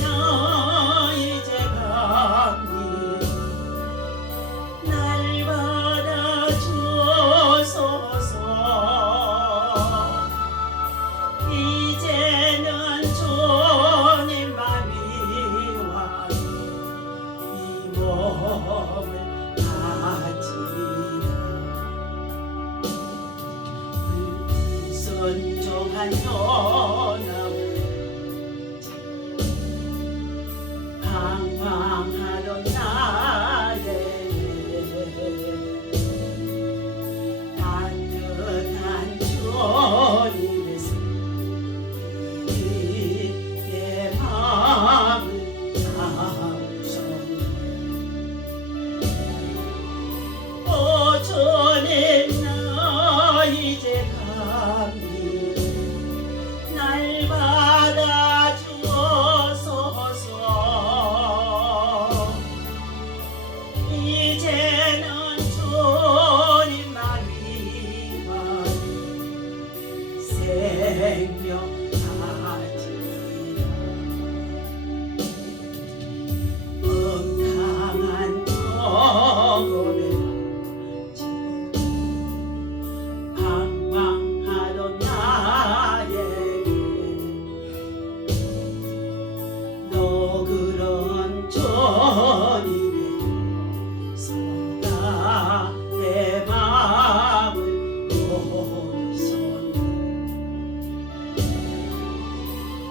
나 이제 감히 날 받아주소서. 이제는 주님만 위하여 이 몸을 바치라. 불순종한 요나무 방황하던 나에게 따뜻한 주님의 손길이 내 마음을 감싸네. 오 주님, 나 이제 감히 날 받아주소서. 이제는 주님만 위하여 생명 바치라. 엉탕한 경험에 방황하던 나에게 너그러운 주님의 손가 내 마음을 보이소니.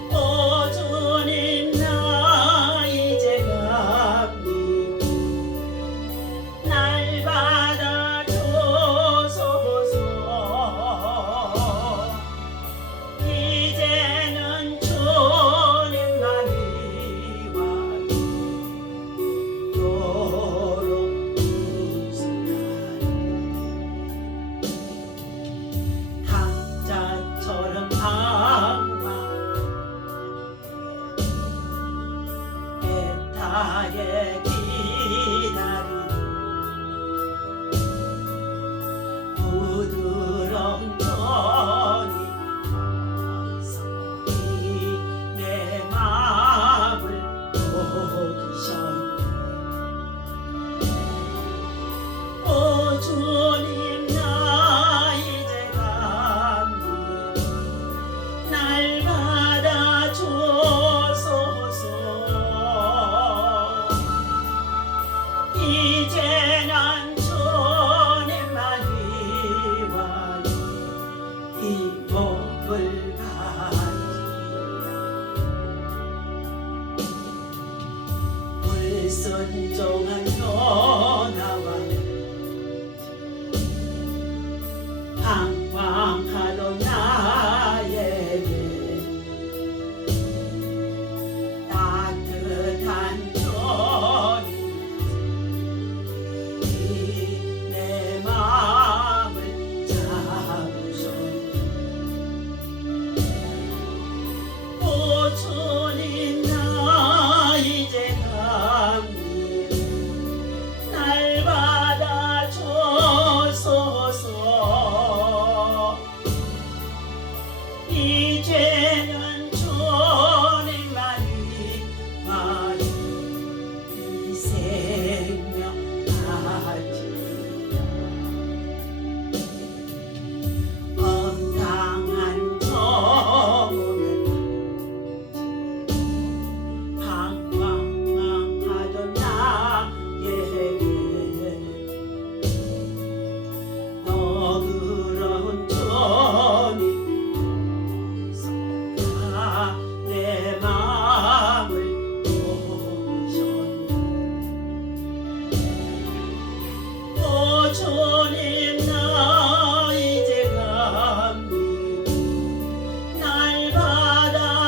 오 주님, 나 이제 감히 날 받아주소서. 이제는 주님만 위하여 도록 주소서. 탁자처럼 방황 애타게 기다리는 부드러운 손이 내 마음을 녹이셨네. 오 주님, 나 이제 감히 날 받아주소서. 이제는 주님만 위하여 이 몸을 바치라. 불순종한 요나와 방황하던 나에게 따뜻한 주님이 내 마음을 잡으셨네. 오 주님, 나 이제 감히 날 받아주소서. 이제는 주님만 위하여 이 생명 바치라. 엉탕한 경험에 방황하던 나에게 너그러운 주님 손가 내 마음을 보이셨네. 오 주님, 나 이제 감히 날 받아주소서.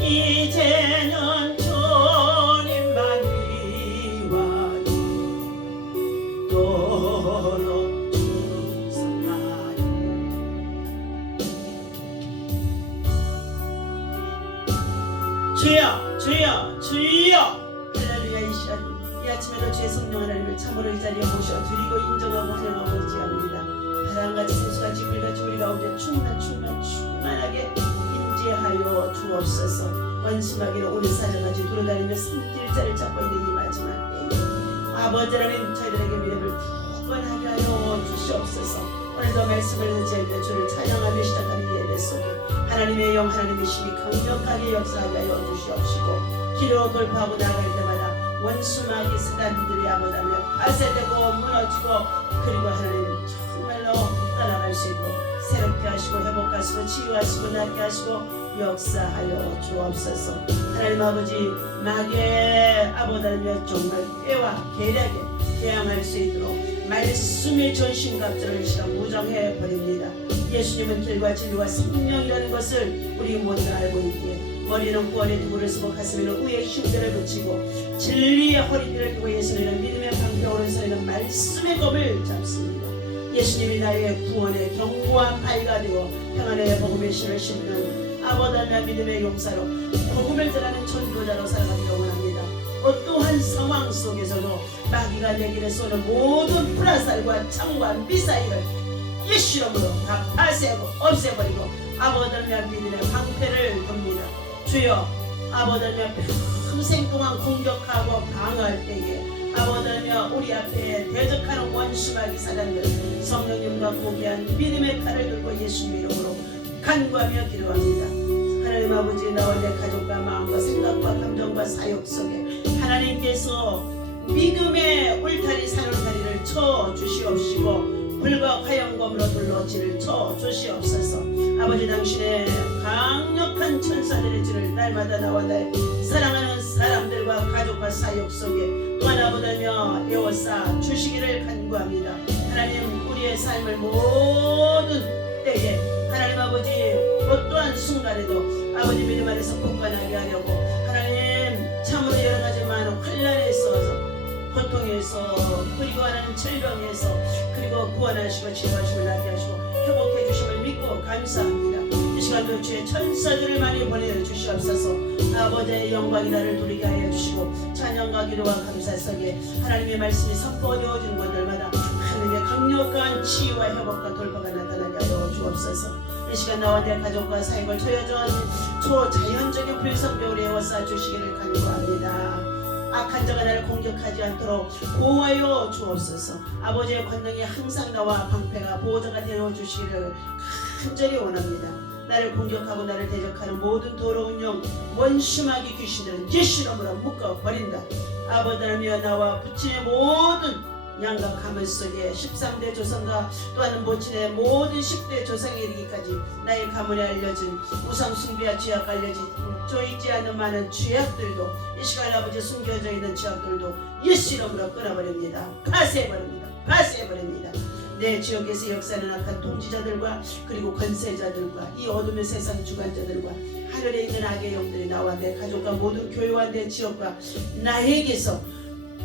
이제는 주님만 위하여 도록 주소서. 주여 주여 주여. 할렐루야. 이 아침에도 주의 성령 하나님을 참으로 이 자리에 모셔 드리고 인정하고 생각하지합니다. 바람같이 생수같이 불같이 우리 가운데 충만 주옵소서. 원수마귀로 오는 사자같이 돌아다니며 산길자를 잡고 있는 이 마지막 때에 아버지 하나님 저희들에게 믿음을 굳건하게 하여 주시옵소서. 오늘도 말씀을 의지하며 주를 찬양하며 시작하는 예배 속에 하나님의 영 하나님의 신이 강력하게 역사하게 하여 주시옵시고 길로 돌파하고 나아갈 때마다 원수마귀 사단들이 아버지하며 파쇄되고 무너지고 그리고 하나님 정말로 떠나갈 수 있도록 새롭게 하시고 회복하시고 치유하시고 낫게 하시고 역사하여 주옵소서. 하나님 아버지 마귀의 아버지하며 정말 꾀와 계략에 대항할 수 있도록 말씀의 전신갑주를 시간 무장해 버립니다. 예수님은 길과 진리와 생명이라는 것을 우리 모두 알고 있기에 머리는 구원의 두부를 쓰고 가슴에는 의의 흉대를 붙이고 진리의 허리띠를 펴고 예수님은 믿음의 방패 오른손에는 말씀의 검을 잡습니다. 예수님이 나의 구원의 경고와 발가 되고 평안의 복음의 신을 신는 아버지와 믿음의 용사로 복음을 전하는 전도자로 살아가기를 원합니다. 어떠한 상황 속에서도 마귀가 내 길에 쏘는 모든 불화살과 창과 미사일을 예수 이름으로 다 파쇄하고 없애버리고 아버지와 믿음의 방패를 듭니다. 주여 아버지와 평생 동안 공격하고 방어할 때에 아버지와 우리 앞에 대적하는 원수마귀 사단들 성령님과 고귀한 믿음의 칼을 들고 예수님 이름으로 간구하며 기도합니다. 하나님 아버지 나와 내 가족과 마음과 생각과 감정과 사역 속에 하나님께서 믿음의 울타리 산울타리를 쳐 주시옵시고 불과 화영검으로 둘러지를 쳐 주시옵소서. 아버지 당신의 강력한 천사들의 줄을 날마다 나와 날 사랑하는 사람들과 가족과 사역 속에 또한 아버지며 에워싸 주시기를 간구합니다. 하나님 우리의 삶을 모든 때에 하나님 아버지 어떠한 순간에도 아버지 믿음 안에서 굳건하게 하려고 하나님 참으로 여러가지 많은 환난에서 고통에서 그리고 하나님 질병에서 그리고 구원하시고 치료하시고 낫게 하시고 회복해 주심을 믿고 감사합니다. 이 시간도 주의 천사들을 많이 보내주시옵소서. 아버지의 영광이 나를 누리게 하여 주시고 찬양과 기도와 감사 속에 하나님의 말씀이 선포되어지는 곳들마다 하나님의 강력한 치유와 회복과 돌파가 나타나게 하여 주옵소서. 이 시간 나와 내 가족과 사역을 초여전 초자연적인 불성벽을 에워싸 주시기를 간구합니다. 악한 자가 나를 공격하지 않도록 보호하여 주옵소서. 아버지의 권능이 항상 나와 방패가 보호자가 되어 주시기를 간절히 원합니다. 나를 공격하고 나를 대적하는 모든 더러운 영 원수마귀 귀신들은 예수 이름으로 묶어버린다. 아버지라며 나와 부친의 모든 양각 가문 속에 13대 조상과 또한 모친의 모든 10대 조상에 이르기까지 나의 가문에 알려진 우상 숭배와 죄악 알려진 조이지 않는 많은 죄악들도 이 시간 아버지 숨겨져 있는 죄악들도 예수 이름으로 끊어버립니다. 파쇄해버립니다. 파쇄해버립니다. 내 지역에서 역사하는 악한 통치자들과 그리고 권세자들과 이 어둠의 세상 주관자들과 하늘에 있는 악의 영들이 나와 내 가족과 모든 교회와 내 지역과 나에게서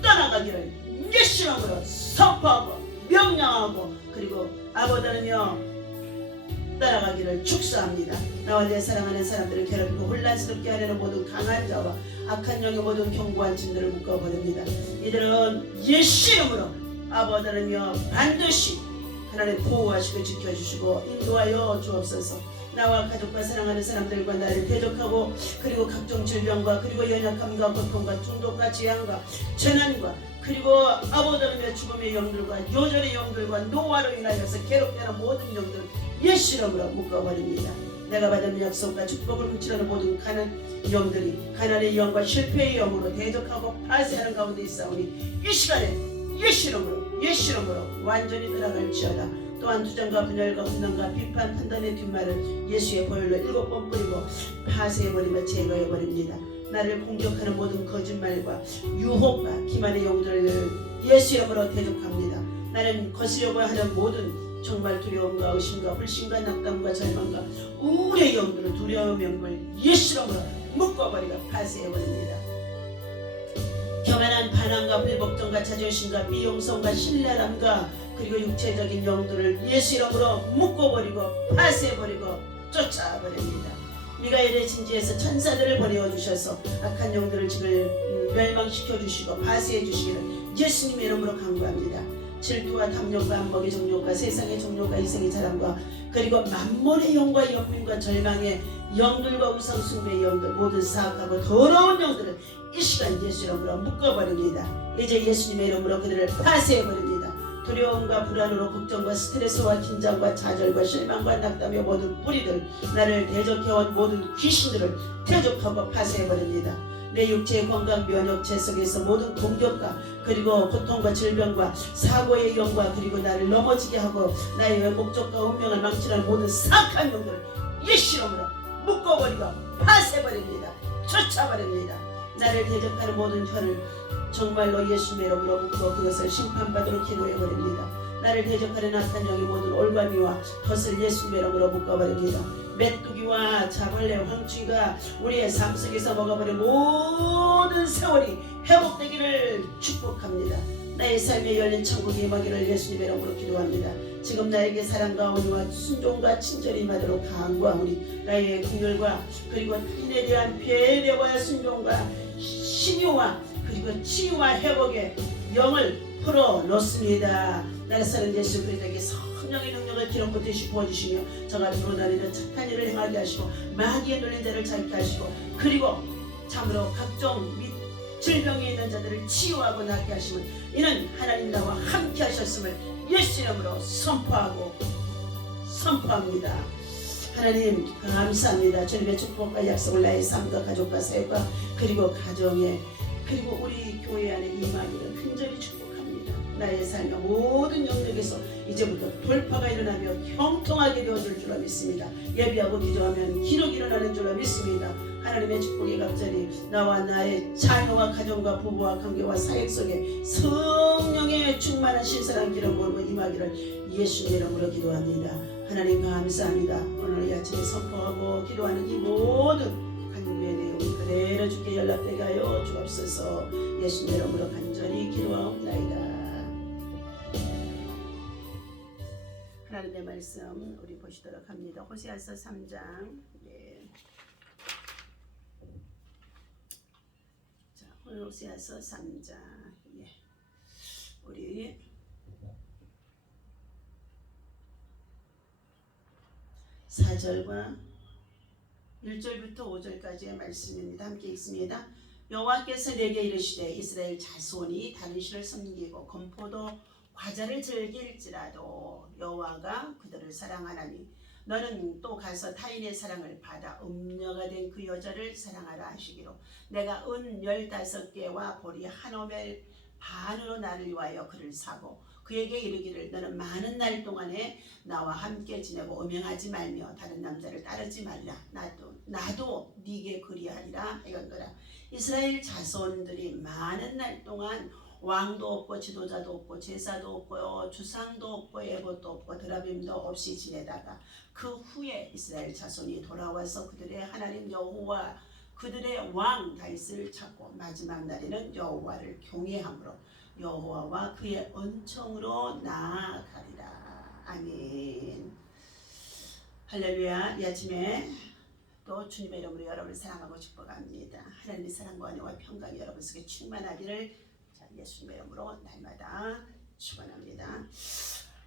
떠나가기를 예수 이름으로 선포하고 명령하고 그리고 아버지는요 따라가기를 축소합니다. 나와 내 사랑하는 사람들을 괴롭히고 혼란스럽게 하려는 모든 강한 자와 악한 영의 모든 견고한 진들을 묶어버립니다. 이들은 예수 이름으로 아버지는요 반드시 하나님 보호하시고 지켜주시고 인도하여 주옵소서. 나와 가족과 사랑하는 사람들과 나를 대적하고 그리고 각종 질병과 그리고 연약함과 고통과 중독과 재앙과 재난과 그리고 아버지의 죽음의 영들과 요절의 영들과 노화로 인하여서 괴롭게하는 모든 영들을 예수 이름으로 묶어버립니다. 내가 받은 약속과 축복을 훔치려는 모든 가난 영들이 가난의 영과 실패의 영으로 대적하고 파쇄하는 가운데 있사오니 이 시간에 예수 이름으로 완전히 떠나갈지어다. 또한 투정과 분열과 혼돈과 비판 판단의 뒷말을 예수의 보혈로 7번 뿌리고 파쇄해버리며 제거해버립니다. 나를 공격하는 모든 거짓말과 유혹과 기만의 영들을 예수 이름으로 대적합니다. 나는 거스려고 하는 모든 정말 두려움과 의심과 불신과 낙담과 절망과 우울의 영들을 두려움의 영을 예수 이름으로 묶어버리고 파쇄해버립니다. 교만한 반항과 불복종과 자존심과 비용성과 신랄함과 그리고 육체적인 영들을 예수 이름으로 묶어버리고 파쇄해버리고 쫓아버립니다. 미가엘의 진지에서 천사들을 보내어주셔서 악한 영들을 지금 멸망시켜주시고 파쇄해주시기를 예수님의 이름으로 간구합니다. 질투와 탐욕과 안목의 종욕과 세상의 종욕과 이생의 자랑과 그리고 만몬의 영과 연민과 절망의 영들과 우상숭배의 영들 모든 사악하고 더러운 영들을 이 시간 예수 이름으로 묶어버립니다. 이제 예수님의 이름으로 그들을 파쇄해버립니다. 두려움과 불안으로 걱정과 스트레스와 긴장과 좌절과 실망과 낙담의 모든 뿌리들 나를 대적해온 모든 귀신들을 대적하고 파쇄해버립니다. 내 육체의 건강 면역체 속에서 모든 공격과 그리고 고통과 질병과 사고의 영과 그리고 나를 넘어지게 하고 나의 목적과 운명을 망치는 모든 사악한 영들을 예수 이름으로 묶어버리고 파쇄해버립니다. 쫓아버립니다. 나를 대적하는 모든 혀를 정말로 예수님의 이름으로 묶어 그것을 심판받도록 기도해버립니다. 나를 대적하는 악한 영의 모든 올가미와 덫을 예수님의 이름으로 묶어버립니다. 메뚜기와 자벌레, 황충이가 우리의 삶 속에서 먹어버린 모든 세월이 회복되기를 축복합니다. 나의 삶에 열린 천국이 임하기를 예수님의 이름으로 기도합니다. 지금 나에게 사랑과 온유와 순종과 친절이 임하도록 간구하오니 나의 긍휼과 그리고 타인에 대한 배려와 순종과 신유와 그리고 치유와 회복의 영을 풀어놓습니다. 나를 사는 예수 그리스도에게 성령의 능력을 기름부터 부어주시며 저가 돌아다니는 착한 일을 행하게 하시고 마귀의 눌린 자를 잡게 하시고 그리고 참으로 각종 질병에 있는 자들을 치유하고 낫게 하시면 이는 하나님 나와 함께 하셨음을 예수 이름으로 선포합니다. 하나님 감사합니다. 주님의 축복과 약속을 나의 삶과 가족과 사역과 그리고 가정에 그리고 우리 교회 안에 임하기를 간절히 축복합니다. 나의 삶의 모든 영역에서 이제부터 돌파가 일어나며 형통하게 되어질 줄로 믿습니다. 예비하고 기도하면 기록이 일어나는 줄로 믿습니다. 하나님의 축복이 갑자기 나와 나의 자녀와 가정과 부부와 관계와 사역 속에 성령의 충만한 신선한 기름 부음으로 임하기를 예수님의 이름으로 기도합니다. 하나님 감사합니다. 오늘 이 아침에 선포하고 기도하는 이 모든 간구의 내용이 그대로 주께 연락되게 하여 주옵소서. 예수님의 이름으로 간절히 기도하옵나이다. 하나님의 말씀 우리 보시도록 합니다. 호세아서 3장 호세아서 3장 우리 4절과 1절부터 5절까지의 말씀입니다. 함께 읽습니다. 여호와께서 내게 이르시되 이스라엘 자손이 다른 신을 섬기고 건포도 과자를 즐길지라도 여호와가 그들을 사랑하나니 너는 또 가서 타인의 사랑을 받아 음녀가 된 그 여자를 사랑하라 하시기로 내가 은 15개와 보리 한 오멜 반으로 나를 위하여 그를 사고 그에게 이르기를 너는 많은 날 동안에 나와 함께 지내고 음행하지 말며 다른 남자를 따르지 말라. 나도 네게 그리하리라 이건거라. 이스라엘 자손들이 많은 날 동안 왕도 없고 지도자도 없고 제사도 없고 주상도 없고 예봇도 없고 드라빔도 없이 지내다가 그 후에 이스라엘 자손이 돌아와서 그들의 하나님 여호와 그들의 왕 다윗을 찾고 마지막 날에는 여호와를 경외함으로 여호와와 그의 은총으로 나아가리라. 아멘. 할렐루야. 이 아침에 또 주님의 이름으로 여러분을 사랑하고 축복합니다. 하나님의 사랑과 은혜와 평강이 여러분 속에 충만하기를 예수님의 이름으로 날마다 축원합니다.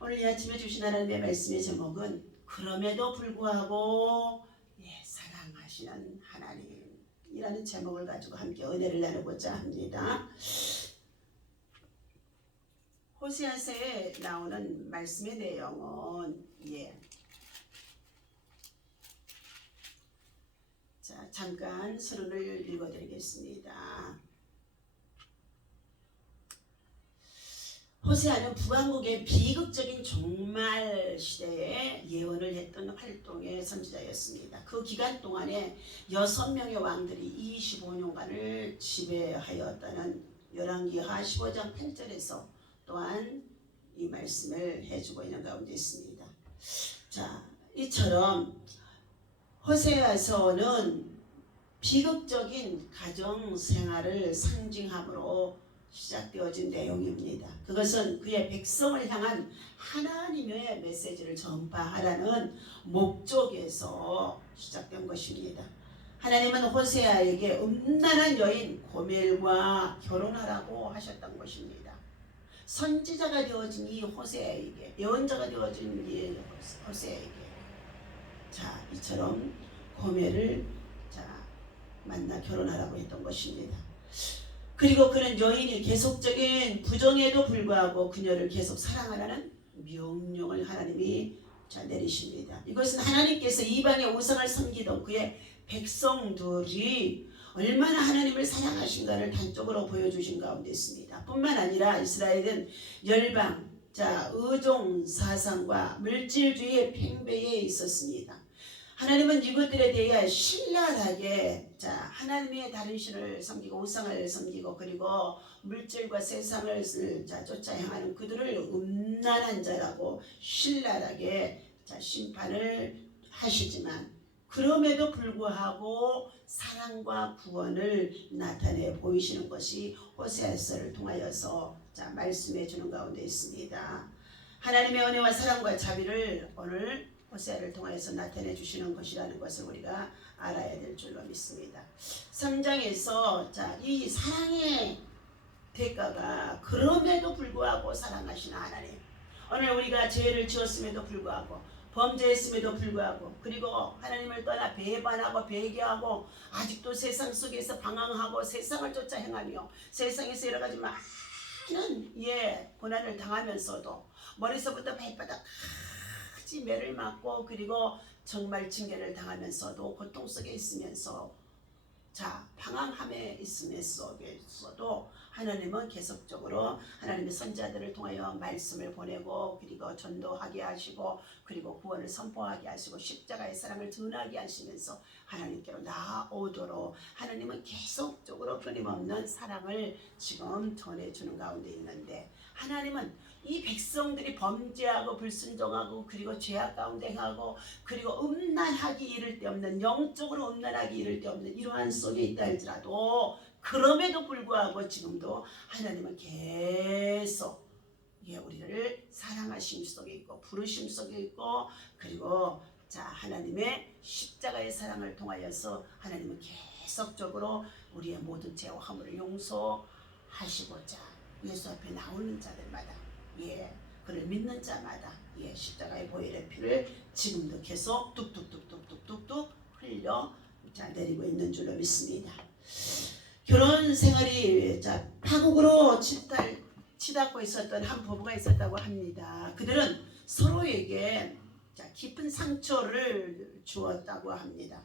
오늘 이 아침에 주신 하나님의 말씀의 제목은 그럼에도 불구하고 사랑하시는 하나님이라는 제목을 가지고 함께 은혜를 나누고자 합니다. 호세아서에 나오는 말씀의 내용은 잠깐 서론을 읽어드리겠습니다. 호세아는 북왕국의 비극적인 종말 시대에 예언을 했던 활동의 선지자였습니다. 그 기간 동안에 6명의 왕들이 25년간을 지배하였다는 열왕기하 15장 8절에서 또한 이 말씀을 해주고 있는 가운데 있습니다. 이처럼 호세아서는 비극적인 가정생활을 상징함으로 시작되어진 내용입니다. 그것은 그의 백성을 향한 하나님의 메시지를 전파하라는 목적에서 시작된 것입니다. 하나님은 호세아에게 음란한 여인 고멜과 결혼하라고 하셨던 것입니다. 선지자가 되어진 이 호세아에게, 예언자가 되어진 이 호세아에게 자 이처럼 고멜을 자 만나 결혼하라고 했던 것입니다. 그리고 그는 여인이 계속적인 부정에도 불구하고 그녀를 계속 사랑하라는 명령을 하나님이 자 내리십니다. 이것은 하나님께서 이방의 우상을 섬기던 그의 백성들이 얼마나 하나님을 사랑하신가를 단적으로 보여주신 가운데 있습니다. 뿐만 아니라 이스라엘은 열방, 자 의종 사상과 물질주의의 팽배에 있었습니다. 하나님은 이것들에 대해 신랄하게 자 하나님의 다른 신을 섬기고 우상을 섬기고 그리고 물질과 세상을 자 쫓아 행하는 그들을 음란한 자라고 신랄하게 자 심판을 하시지만 그럼에도 불구하고 사랑과 구원을 나타내 보이시는 것이 호세아서를 통하여서 자 말씀해 주는 가운데 있습니다. 하나님의 은혜와 사랑과 자비를 오늘 호세아를 통해서 나타내 주시는 것이라는 것을 우리가 알아야 될 줄로 믿습니다. 3장에서 자, 이 사랑의 대가가 그럼에도 불구하고 사랑하시는 하나님. 오늘 우리가 죄를 지었음에도 불구하고 범죄했음에도 불구하고 그리고 하나님을 떠나 배반하고 배교하고 아직도 세상 속에서 방황하고 세상을 쫓아 행하며 세상에서 여러 가지 많은 고난을 당하면서도 머리서부터 발바닥 매를 맞고 그리고 정말 징계를 당하면서도 고통 속에 있으면서 자 방황함에 있으면서도 하나님은 계속적으로 하나님의 선지자들을 통하여 말씀을 보내고 그리고 전도하게 하시고 그리고 구원을 선포하게 하시고 십자가의 사랑을 전하게 하시면서 하나님께로 나아오도록 하나님은 계속적으로 끊임없는 사랑을 지금 전해주는 가운데 있는데 하나님은 이 백성들이 범죄하고 불순종하고 그리고 죄악 가운데 행하고 그리고 음란하기 이를 데 없는 영적으로 음란하기 이를 데 없는 이러한 속에 있다 할지라도 그럼에도 불구하고 지금도 하나님은 계속 우리를 사랑하심 속에 있고 부르심 속에 있고 그리고 자 하나님의 십자가의 사랑을 통하여서 하나님은 계속적으로 우리의 모든 죄와 허물을 용서하시고자 예수 앞에 나오는 자들마다 그를 믿는 자마다 십자가의 보혈의 피를 지금도 계속 뚝뚝뚝뚝뚝뚝 흘려 자 내리고 있는 줄로 믿습니다. 결혼 생활이 자 파국으로 치닫고 있었던 한 부부가 있었다고 합니다. 그들은 서로에게 자 깊은 상처를 주었다고 합니다.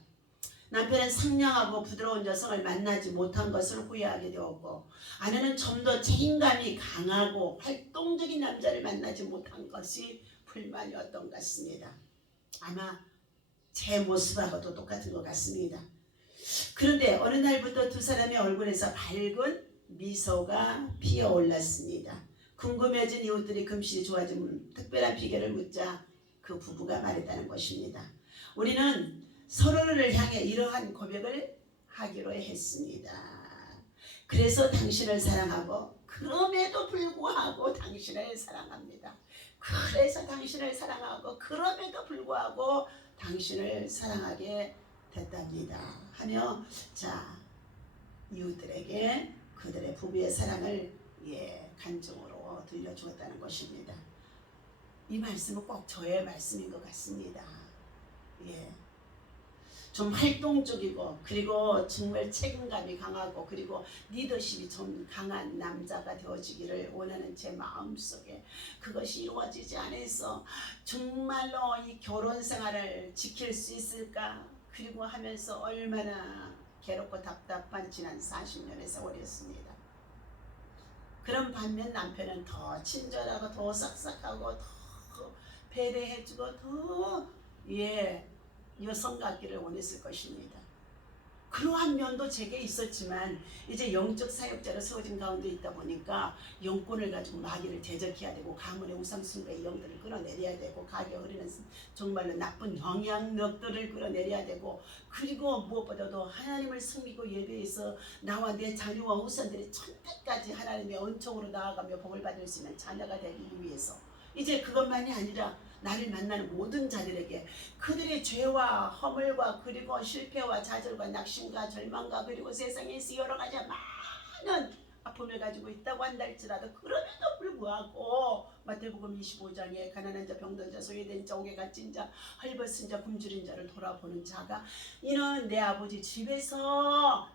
남편은 상냥하고 부드러운 여성을 만나지 못한 것을 후회하게 되었고 아내는 좀 더 책임감이 강하고 활동적인 남자를 만나지 못한 것이 불만이었던 것 같습니다. 아마 제 모습하고도 똑같은 것 같습니다. 그런데 어느 날부터 두 사람의 얼굴에서 밝은 미소가 피어올랐습니다. 궁금해진 이웃들이 금실이 좋아진 특별한 비결을 묻자 그 부부가 말했다는 것입니다. 우리는 서로를 향해 이러한 고백을 하기로 했습니다. 그래서 당신을 사랑하고 그럼에도 불구하고 당신을 사랑합니다. 그래서 당신을 사랑하고 그럼에도 불구하고 당신을 사랑하게 됐답니다. 하며 자 이웃들에게 그들의 부부의 사랑을 간증으로 들려주었다는 것입니다. 이 말씀은 꼭 저의 말씀인 것 같습니다. 좀 활동적이고 그리고 정말 책임감이 강하고 그리고 리더십이 좀 강한 남자가 되어지기를 원하는 제 마음속에 그것이 이루어지지 않아서 정말로 이 결혼 생활을 지킬 수 있을까 그리고 하면서 얼마나 괴롭고 답답한 지난 40년의 세월이었습니다. 그런 반면 남편은 더 친절하고 더 싹싹하고 더 배려해주고 더 여성 같기를 원했을 것입니다. 그러한 면도 제게 있었지만 이제 영적 사역자로 세워진 가운데 있다 보니까 영권을 가지고 마귀를 대적해야 되고 가문의 우상숭배의 영들을 끌어내려야 되고 가게 흐리는 정말로 나쁜 영향력들을 끌어내려야 되고 그리고 무엇보다도 하나님을 섬기고 예배해서 나와 내 자녀와 후손들이 천대까지 하나님의 은총으로 나아가며 복을 받을 수 있는 자녀가 되기 위해서 이제 그것만이 아니라 나를 만나는 모든 자들에게 그들의 죄와 허물과 그리고 실패와 좌절과 낙심과 절망과 그리고 세상에서 여러 가지 많은 아픔을 가지고 있다고 한다 할지라도 그럼에도 불구하고 마태복음 25장에 가난한 자, 병든 자, 소외된 자, 옥에 갇힌 자, 헐벗은 자, 굶주린 자를 돌아보는 자가 이는 내 아버지 집에서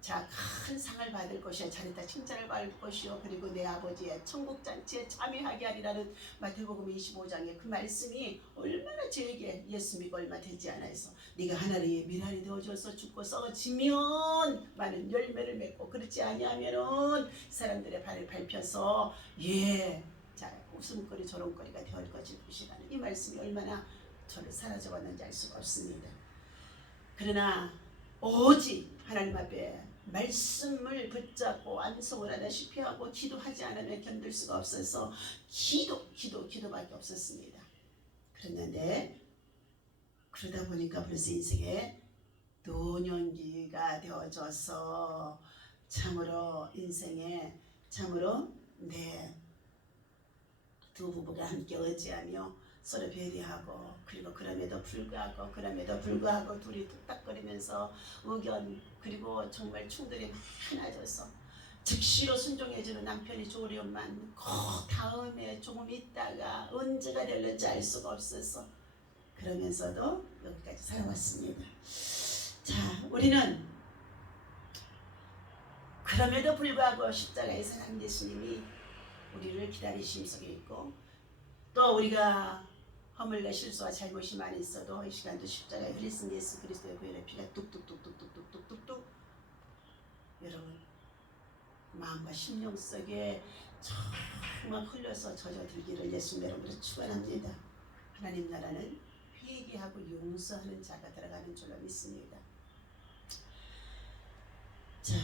자, 큰 상을 받을 것이요, 잘했다 칭찬을 받을 것이요, 그리고 내 아버지의 천국 잔치에 참여하게 하리라는 마태복음 25장의 그 말씀이 얼마나 저에게 예수 믿고 얼마 되지 않아서 네가 하나님의 미랄이 되어줘서 죽고 썩어지면 많은 열매를 맺고 그렇지 아니하면은 사람들의 발을 밟혀서 자, 웃음거리 조롱거리가 될 것이라는 이 말씀이 얼마나 저를 사라져왔는지 알 수가 없습니다. 그러나 오직 하나님 앞에 말씀을 붙잡고 안속을 하다시피 하고 기도하지 않으면 견딜 수가 없어서 기도밖에 없었습니다. 그랬는데 그러다 보니까 벌써 인생에 노년기가 되어져서 참으로 인생에 참으로 두 부부가 함께 의지하며 서로 배려하고 그리고 그럼에도 불구하고 둘이 뚝딱거리면서 의견 그리고 정말 충돌이 많아져서 즉시로 순종해주는 남편이 좋으련만 그 다음에 조금 있다가 언제가 될는지 알 수가 없어서 그러면서도 여기까지 살아왔습니다. 자, 우리는 그럼에도 불구하고 십자가의 사랑 예수님이 우리를 기다리심 속에 있고 또 우리가 허물과 실수와 잘못이 많이 있어도 이 시간도 십자가에 흘리신 예수 그리스도의 보혈의 피가 뚝뚝뚝뚝뚝뚝뚝뚝 여러분 마음과 심령 속에 정말 흘려서 젖어들기를 예수님 이름으로 축원합니다. 하나님 나라는 회개하고 용서하는 자가 들어가는 줄로 믿습니다. 자,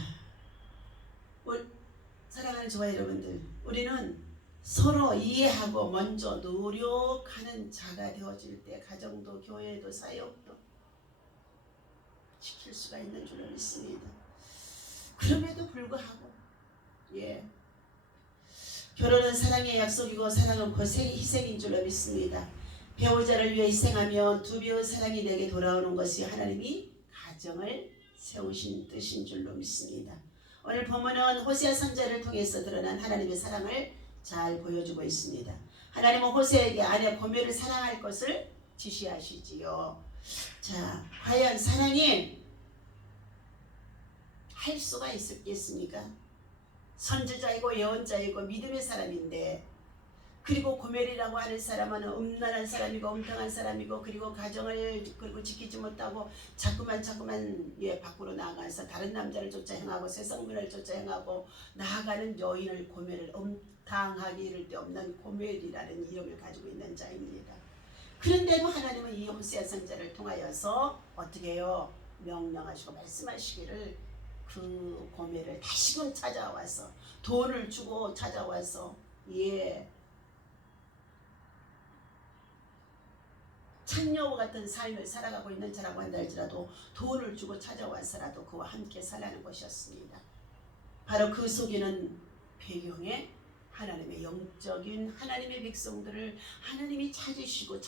사랑하는 저와 여러분들, 우리는 서로 이해하고 먼저 노력하는 자가 되어질 때 가정도 교회도 사역도 지킬 수가 있는 줄로 믿습니다. 그럼에도 불구하고 결혼은 사랑의 약속이고 사랑은 곧 희생인 줄로 믿습니다. 배우자를 위해 희생하며 두 배의 사랑이 내게 돌아오는 것이 하나님이 가정을 세우신 뜻인 줄로 믿습니다. 오늘 본문은 호세아 선지자를 통해서 드러난 하나님의 사랑을 잘 보여주고 있습니다. 하나님은 호세아에게 아내 고멜을 사랑할 것을 지시하시지요. 자, 과연 사랑이 할 수가 있겠습니까? 선지자이고 예언자이고 믿음의 사람인데 그리고 고멜이라고 하는 사람은 음란한 사람이고 음탕한 사람이고 그리고 가정을 그리고 지키지 못하고 자꾸만 밖으로 나가서 다른 남자를 쫓아 행하고 세상문화를 쫓아 행하고 나아가는 여인을 고멜을 음탕하게 이를 데 없는 고멜이라는 이름을 가지고 있는 자입니다. 그런데도 하나님은 이 호세아 선지자를 통하여서 어떻게 해요? 명령하시고 말씀하시기를 그 고멜을 다시금 찾아와서 돈을 주고 찾아와서 창녀와 같은 삶을 살아가고 있는 자라고 한다 할지라도 돈을 주고 찾아와서라도 그와 함께 살라는 것이었습니다. 바로 그 속에는 배경에 하나님의 영적인 하나님의 백성들을 하나님이 찾으시고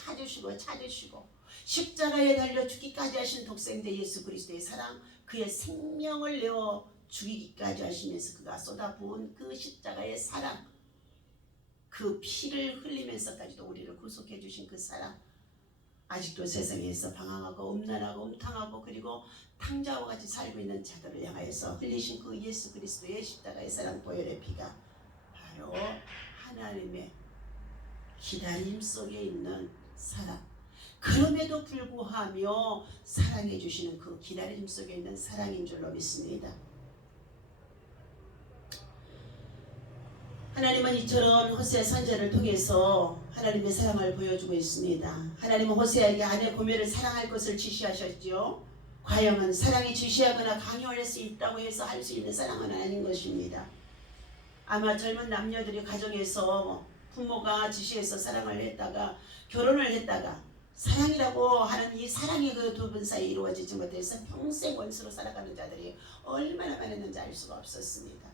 십자가에 달려 죽기까지 하신 독생자 예수 그리스도의 사랑, 그의 생명을 내어 죽이기까지 하시면서 그가 쏟아부은 그 십자가의 사랑, 그 피를 흘리면서까지도 우리를 구속해 주신 그 사랑, 아직도 세상에서 방황하고 음란하고 음탕하고 그리고 탕자와 같이 살고 있는 자들을 향하여서 흘리신 그 예수 그리스도의 십자가의 사랑 보혈의 피가 바로 하나님의 기다림 속에 있는 사랑, 그럼에도 불구하며 사랑해 주시는 그 기다림 속에 있는 사랑인 줄로 믿습니다. 하나님은 이처럼 호세아 선지자를 통해서 하나님의 사랑을 보여주고 있습니다. 하나님은 호세아에게 아내 고멜을 사랑할 것을 지시하셨죠. 과연 사랑이 지시하거나 강요할 수 있다고 해서 할 수 있는 사랑은 아닌 것입니다. 아마 젊은 남녀들이 가정에서 부모가 지시해서 사랑을 했다가 결혼을 했다가 사랑이라고 하는 이 사랑이 그 두 분 사이에 이루어지지 못해서 평생 원수로 살아가는 자들이 얼마나 많았는지 알 수가 없었습니다.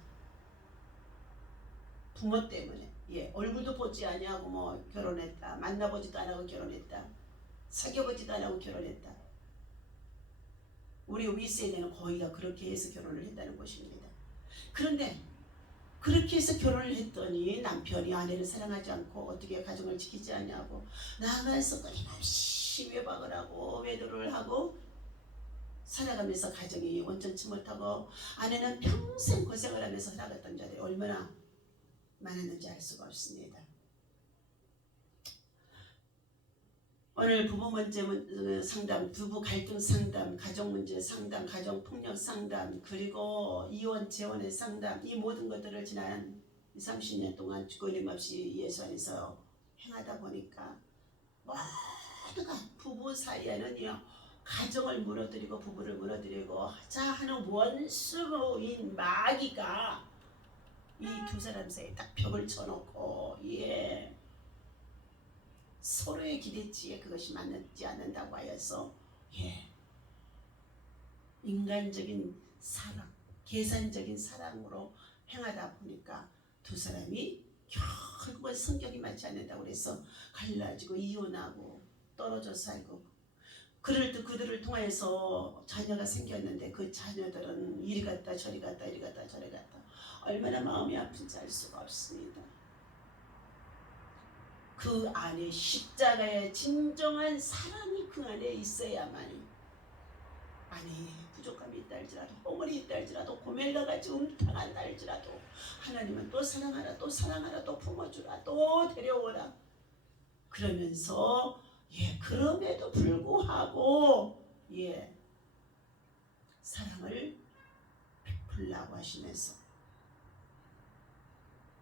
부모 때문에 얼굴도 보지 아니하고 결혼했다, 만나보지도 않고 결혼했다, 사귀어보지도 않고 결혼했다. 우리 윗세대는 거의 다 그렇게 해서 결혼을 했다는 것입니다. 그런데 그렇게 해서 결혼을 했더니 남편이 아내를 사랑하지 않고 어떻게 가정을 지키지 않냐고 나가서 끊임없이 외박을 하고 외도를 하고 살아가면서 가정이 온전치 못하고 아내는 평생 고생을 하면서 살아갔던 자들이 얼마나 많았는지 알 수가 없습니다. 오늘 부부 문제 상담, 부부 갈등 상담, 가정 문제 상담, 가정 폭력 상담, 그리고 이혼 재혼의 상담, 이 모든 것들을 지난 30년 동안 끊임없이 예수 안에서 행하다 보니까 모두가 부부 사이에는요 가정을 무너뜨리고 부부를 무너뜨리고 하자 하는 원수인 마귀가 이 두 사람 사이에 딱 벽을 쳐놓고 서로의 기대치에 그것이 맞지 않는다고 하여서 인간적인 사랑, 계산적인 사랑으로 행하다 보니까 두 사람이 결국은 성격이 맞지 않는다고 해서 갈라지고 이혼하고 떨어져 살고 그들을 통해서 자녀가 생겼는데 그 자녀들은 이리 갔다 저리 갔다 이리 갔다 저리 갔다 얼마나 마음이 아픈지 알 수가 없습니다. 그 안에 십자가의 진정한 사랑이 그 안에 있어야만이 아니 부족함이 있다 할지라도 허물이 있다 할지라도 고멜라같이 음탕한다 할지라도 하나님은 또 사랑하라 또 사랑하라 또 품어주라 또 데려오라 그러면서 그럼에도 불구하고 사랑을 베풀라고 하시면서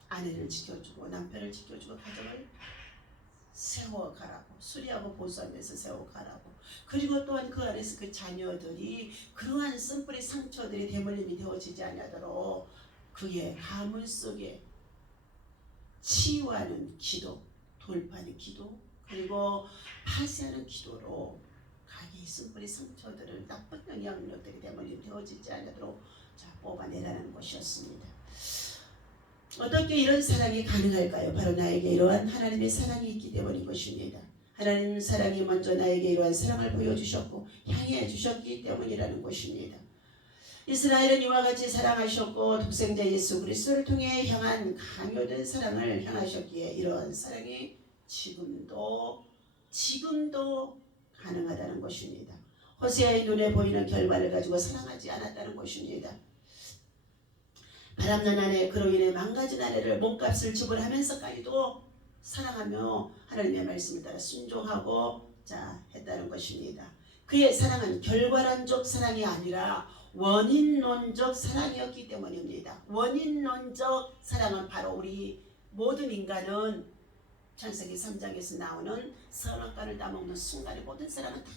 아내를 지켜주고 남편을 지켜주고 가정을 세워가라고 수리하고 보수하면서 세워가라고 그리고 또한 그 안에서 그 자녀들이 그러한 쓴뿌리 상처들이 대물림이 되어지지 않도록 그의 가문 속에 치유하는 기도 돌파하는 기도 그리고 파쇄하는 기도로 가게 쓴뿌리 상처들을 나쁜 영향력들이 대물림 되어지지 않도록 뽑아내라는 것이었습니다. 어떻게 이런 사랑이 가능할까요? 바로 나에게 이러한 하나님의 사랑이 있기 때문인 것입니다. 하나님 사랑이 먼저 나에게 이러한 사랑을 보여주셨고 향해 주셨기 때문이라는 것입니다. 이스라엘은 이와 같이 사랑하셨고 독생자 예수 그리스도를 통해 향한 강요된 사랑을 향하셨기에 이러한 사랑이 지금도 가능하다는 것입니다. 호세아의 눈에 보이는 결과를 가지고 사랑하지 않았다는 것입니다. 바람난 아내 그로 인해 망가진 아내를 몸값을 지불하면서까지도 사랑하며 하나님의 말씀을 따라 순종하고 했다는 것입니다. 그의 사랑은 결과론적 사랑이 아니라 원인론적 사랑이었기 때문입니다. 원인론적 사랑은 바로 우리 모든 인간은 창세기 3장에서 나오는 선악과를 따먹는 순간에 모든 사람은 다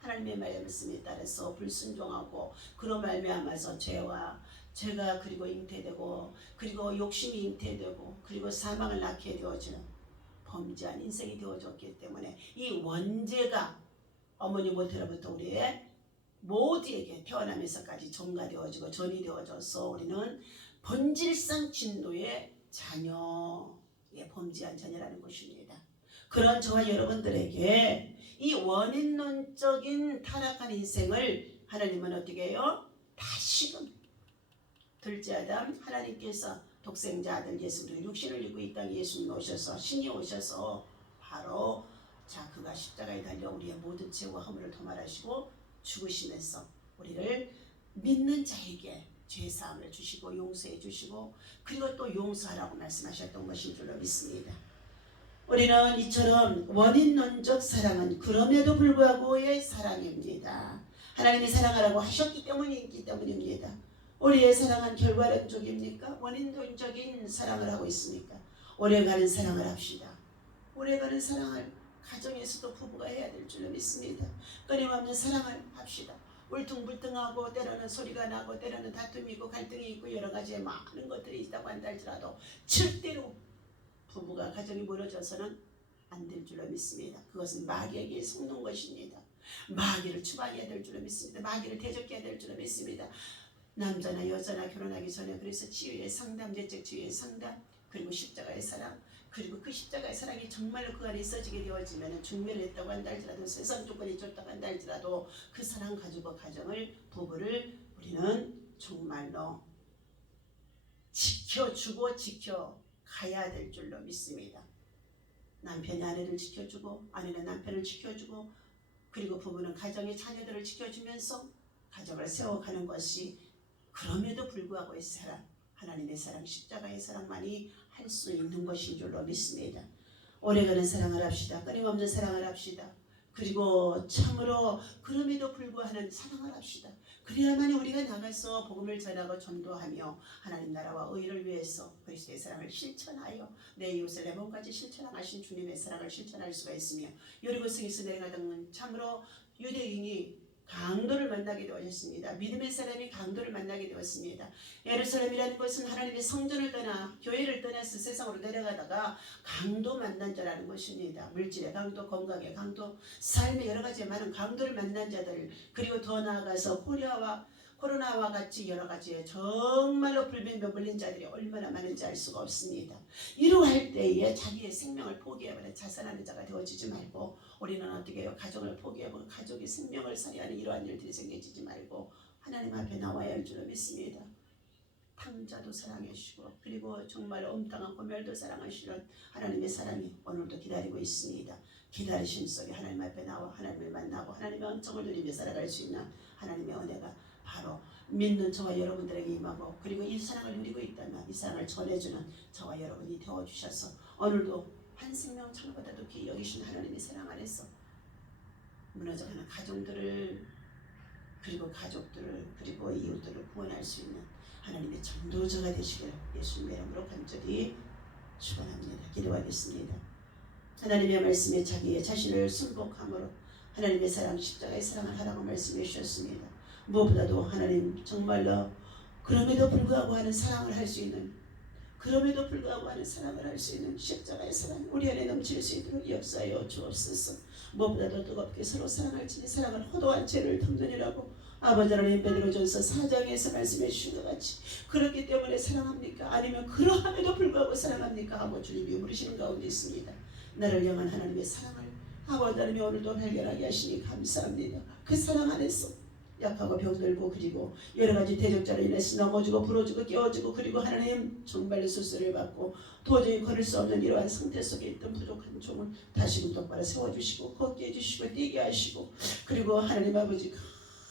하나님의 말씀에 따라서 불순종하고 그로 말미암아서 죄가 그리고 잉태되고 그리고 욕심이 잉태되고 그리고 사망을 낳게 되어지는 범죄한 인생이 되어졌기 때문에 이 원죄가 어머니 모태로부터 우리의 모두에게 태어나면서까지 전가되어지고 전이 되어져서 우리는 본질상 진노의 자녀의 범죄한 자녀라는 것입니다. 그런 저와 여러분들에게 이 원인론적인 타락한 인생을 하나님은 어떻게 해요? 다시금 둘째 아담 하나님께서 독생자 아들 예수를 육신을 입고 이 땅에 예수님 오셔서 신이 오셔서 바로 그가 십자가에 달려 우리의 모든 죄와 허물을 도말하시고 죽으시면서 우리를 믿는 자에게 죄사함을 주시고 용서해 주시고 그리고 또 용서하라고 말씀하셨던 것인 줄로 믿습니다. 우리는 이처럼 원인론적 사랑은 그럼에도 불구하고의 사랑입니다. 하나님이 사랑하라고 하셨기 때문입니다. 우리의 사랑은 결과론적입니까? 원인론적인 사랑을 하고 있습니까? 오래가는 사랑을 합시다. 오래가는 사랑을 가정에서도 부부가 해야 될 줄로 믿습니다. 끊임없는 사랑을 합시다. 울퉁불퉁하고 때로는 소리가 나고 때로는 다툼이 있고 갈등이 있고 여러 가지의 많은 것들이 있다고 한다 할지라도 절대로 부부가 가정이 무너져서는 안 될 줄로 믿습니다. 그것은 마귀에게 속는 것입니다. 마귀를 추방해야 될 줄로 믿습니다. 마귀를 대적해야 될 줄로 믿습니다. 남자나 여자나 결혼하기 전에 그래서 치유의 상담, 내적 치유의 상담 그리고 십자가의 사랑 그리고 그 십자가의 사랑이 정말로 그 안에 있어지게 되어지면 중매를 했다고 한다 할지라도 세상 조건이 좋다고 한다 할지라도 그 사랑 가지고 가정을 부부를 우리는 정말로 지켜주고 지켜가야 될 줄로 믿습니다. 남편이 아내를 지켜주고 아내는 남편을 지켜주고 그리고 부부는 가정의 자녀들을 지켜주면서 가정을 세워가는 것이 그럼에도 불구하고의 사랑, 하나님의 사랑, 십자가의 사랑만이 할 수 있는 것인 줄로 믿습니다. 오래가는 사랑을 합시다. 끊임없는 사랑을 합시다. 그리고 참으로 그럼에도 불구하는 사랑을 합시다. 그래야만 우리가 나가서 복음을 전하고 전도하며 하나님 나라와 의를 위해서 그리스도의 사랑을 실천하여 내 이웃을 내 몸까지 실천하신 주님의 사랑을 실천할 수가 있으며 여리고성에서 내려가던 참으로 유대인이 강도를 만나게 되었습니다. 믿음의 사람이 강도를 만나게 되었습니다. 예루살렘이라는 것은 하나님의 성전을 떠나 교회를 떠나서 세상으로 내려가다가 강도 만난 자라는 것입니다. 물질의 강도, 건강의 강도, 삶의 여러 가지 많은 강도를 만난 자들 그리고 더 나아가서 코로나와 같이 여러 가지의 정말로 불면병 걸린 자들이 얼마나 많은지 알 수가 없습니다. 이러할 때에 자기의 생명을 포기해버려 자살하는 자가 되어지지 말고 우리는 어떻게 해요? 가정을 포기해버려 가족의 생명을 살해하는 이러한 일들이 생겨지지 말고 하나님 앞에 나와야 할 줄로 믿습니다. 탕자도 사랑해 주시고 그리고 정말 엄당한 고멸도 사랑하시는 하나님의 사랑이 오늘도 기다리고 있습니다. 기다리심 속에 하나님 앞에 나와 하나님을 만나고 하나님의 은총을 누리며 살아갈 수 있는 하나님의 은혜가 바로 믿는 저와 여러분들에게 임하고 그리고 이 사랑을 누리고 있다면 이 사랑을 전해주는 저와 여러분이 되어주셔서 오늘도 한 생명 천보다도 귀히 여기신 하나님의 사랑 안에서 무너져가는 가정들을 그리고 가족들을 그리고 이웃들을 구원할 수 있는 하나님의 전도자가 되시길 예수님의 이름으로 간절히 축원합니다. 기도하겠습니다. 하나님의 말씀에 자기의 자신을 순복함으로 하나님의 사랑 십자가의 사랑을 하라고 말씀해 주셨습니다. 무엇보다도 하나님 정말로 그럼에도 불구하고 하는 사랑을 할 수 있는 그럼에도 불구하고 하는 사랑을 할 수 있는 십자가의 사랑 우리 안에 넘칠 수 있도록 역사하여 주옵소서. 무엇보다도 뜨겁게 서로 사랑할지니 사랑을 허도한 죄를 덮느니라고 아버지 하나님 베드로전서 4장에서 말씀해 주신 것 같이 그렇기 때문에 사랑합니까? 아니면 그러함에도 불구하고 사랑합니까? 하고 주님이 물으시는 가운데 있습니다. 나를 향한 하나님의 사랑을 아버지 하나님이 오늘도 발견하게 하시니 감사합니다. 그 사랑 안에서 약하고 병들고 그리고 여러 가지 대적자로 인해서 넘어지고 부러지고 깨어지고 그리고 하나님 정말로 수술을 받고 도저히 걸을 수 없는 이러한 상태 속에 있던 부족한 종을 다시금 똑바로 세워주시고 걷게 해주시고 뛰게 하시고 그리고 하나님 아버지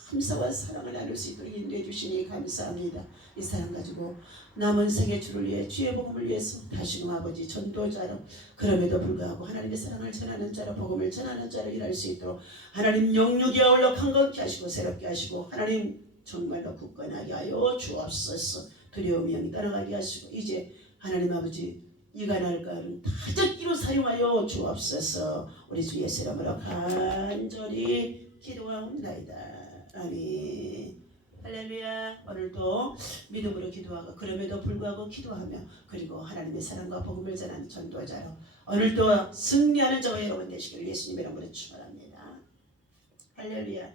감사와 사랑을 나눌 수 있도록 인도해 주시니 감사합니다. 이 사랑 가지고 남은 생애 주를 위해 주의 복음을 위해서 다시금 아버지 전도자로 그럼에도 불구하고 하나님의 사랑을 전하는 자로 복음을 전하는 자로 일할 수 있도록 하나님 영육이 아울러 강건케 하시고 새롭게 하시고 하나님 정말로 굳건하게 하여 주옵소서. 두려움이 영이 따라가게 하시고 이제 하나님 아버지 이간할 것은 다 듣기로 사용하여 주옵소서. 우리 주 예수 이름으로 간절히 기도하옵나이다. 아멘. 할렐루야. 오늘도 믿음으로 기도하고 그럼에도 불구하고 기도하며 그리고 하나님의 사랑과 복음을 전하는 전도자로 오늘도 승리하는 저와 여러분 되시길 예수님의 이름으로 축원합니다. 할렐루야.